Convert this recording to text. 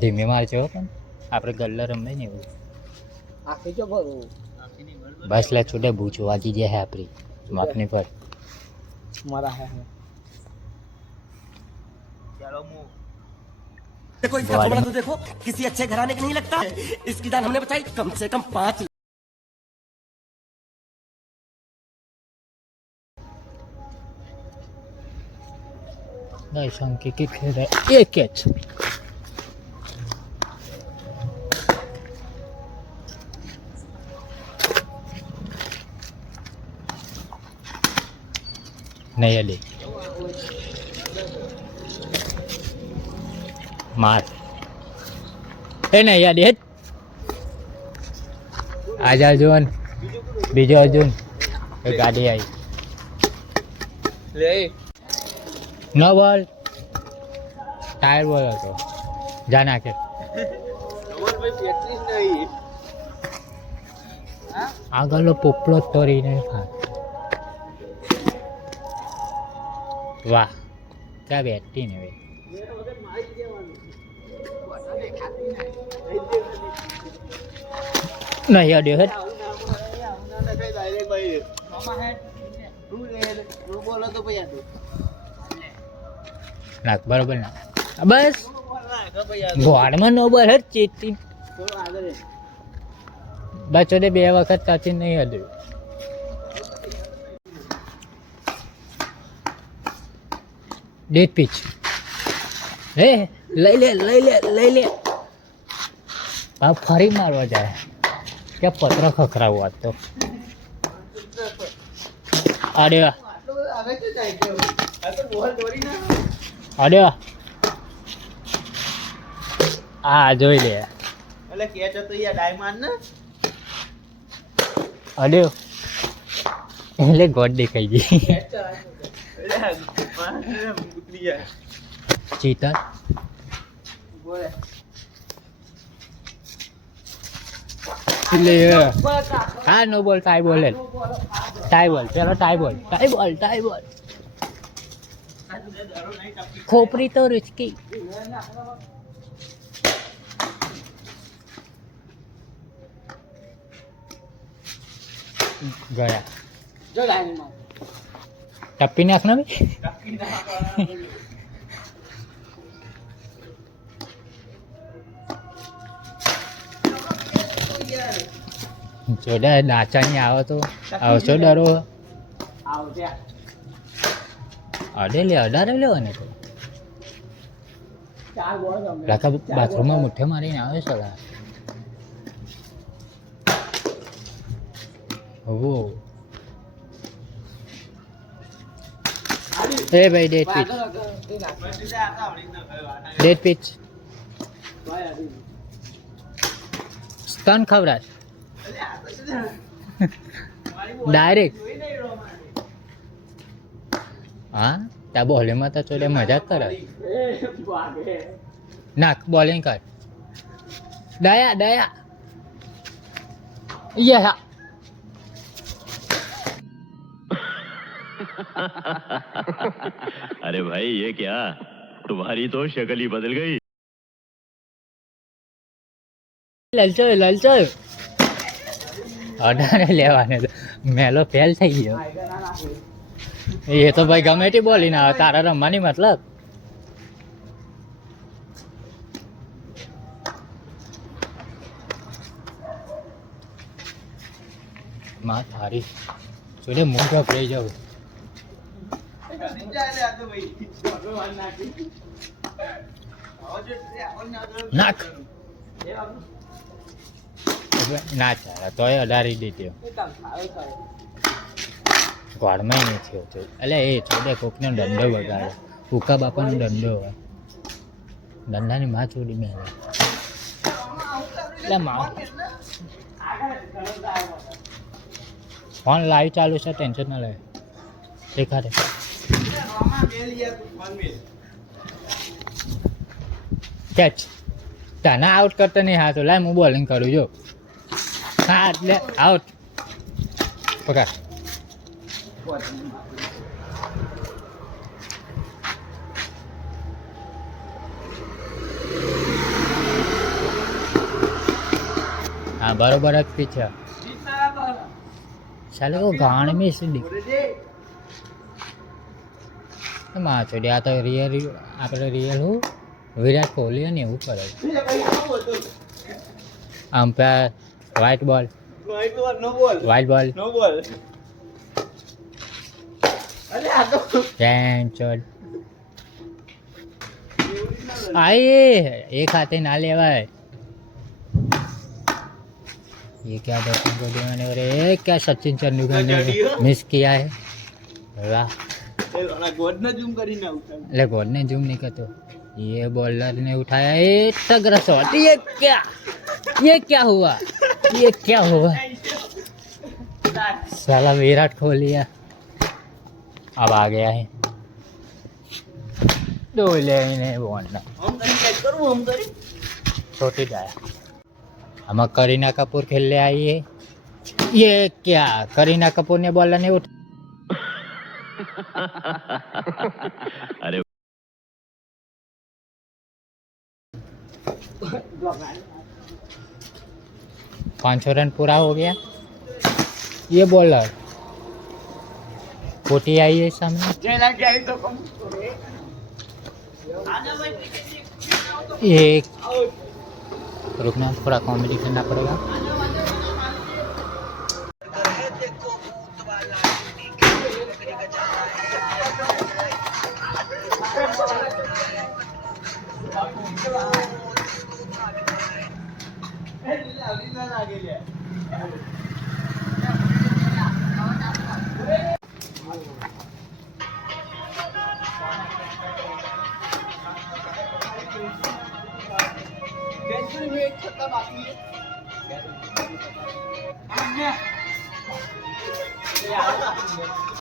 ધીમે મારજો પણ આપણે ગલ્લા રમે ને એવું આખી જો ભરું બસ લે છોડે ભૂચો વાગી જાય હે આપણી માપની પર મારા હે चलो मुंह देखो इसका थोड़ा तो देखो किसी अच्छे घराने का नहीं लगता इसकी दान हमने बताई कम से कम 5 नहीं शंकी की खेल है एक कैच नहीं अली मार ए नहीं अली आजा अर्जुन बीजो अर्जुन गाड़ी आई ले नो बॉल टायर बॉल હતો જા નાખે નવર ભાઈ પ્રેક્ટિસ નહીં આગળનો પોપલો તોડીને વાહ ક્યાં બેઠી ને ભાઈ નહીં અડ્યો હેડ નાખ બરોબર ના બસ ગોળમાં નો બર હેડ ચેતી બચોને 2 વખત તાથી નહીં અડ્યું ડેટ પીચ હે લઈ લે આ ફરી મારવા જાય કે પત્ર ખખરાવું આજ તો અડ્યો અડ્યો આ જોઈ લે એટલે કેચ હતો યાર ડાયમંડ ને અડ્યો એટલે ગોડ દેખાઈ ગઈ ચીતર એટલે હા નો બોલ ટાઈ બોલ પેલો ટાઈ બોલ ખોપરી તો રૂચકી ગયા જો લાઈન માં ટપ્પી નાખ ને જોડા નાચાની આવો તો આવશો ડરો આવજે અડારે લેવાને તો ચાર બોલ ગમે લાખા બાથરૂમમાં મુઠ્ઠે મારીને આવે છે હવો એ ભાઈ ડેટ પીચ સ્ટન ખવડાશ ડાયરેક્ટ હા ત્યાં બોલિંગમાં તો ચોલે મજાક કરે નાખ બોલિંગ કર દયા યે હા अरे भाई ये क्या तुम्हारी तो शक्ल ही बदल गई લલચો અડારે લેવાને મેલો ફેલ થઈ ગયો એ તો ભાઈ ગમે તે બોલી ના આવે તારા રમવાની મતલબ માં તારી જોડે મોઢા પડી જાવ નાખ ના ચાલે તોય અડારી દીધો ગોળમાં નહીં થયો તો એટલે એ છોડે કોકનો દંડો વગાડે ભૂકા બાપાનો દંડો હોય દંડાની માં છોડી મેં એટલે માં ફોન લાઈવ ચાલુ છે ટેન્શન ના લે દેખાડે કેચ તને આઉટ કરતો નહીં હા તો લાય હું બોલિંગ કરું જો હા એટલે આઉટ પકડ हाँ बरोबर જ પીછે ચાલે તો ગાણ में સીધી માં છોડી આ તો રિયલ આપણે રિયલ હું વિરાટ કોહલી ને એવું કરે અમ્પાયર વ્હાઇટ બોલ વ્હાઇટ બોલ નો બોલ અરે આ તો કેન્સલ आए एक हाथे ना लेवाय ये क्या बैटिंग को देने और ये क्या सचिन तेंदुलकर ने मिस किया है वाह એ ઓલા ગોડને ઝૂમ કરીને ઉઠાવ ले गॉड ने जूम नहीं करते ये बॉलर ने उठाया ये तगड़ा शॉट ये क्या हुआ साला विराट कोहली है अब आ गया है दो लेने बोलना આમ કરી કેચ કરવું આમ કરી छोटी जाया हम करीना कपूर खेलने आई है ये क्या करीना कपूर ने बॉलर नहीं उठा अरे 500 रन पूरा हो गया ये बॉलर कोटी आई है सामने જે લાગે આવી તો કમ एक रुकना थोड़ा कॉमेडी करना पड़ेगा લીલા લાગે લે કેન્સલ में एक छक्का बाकी है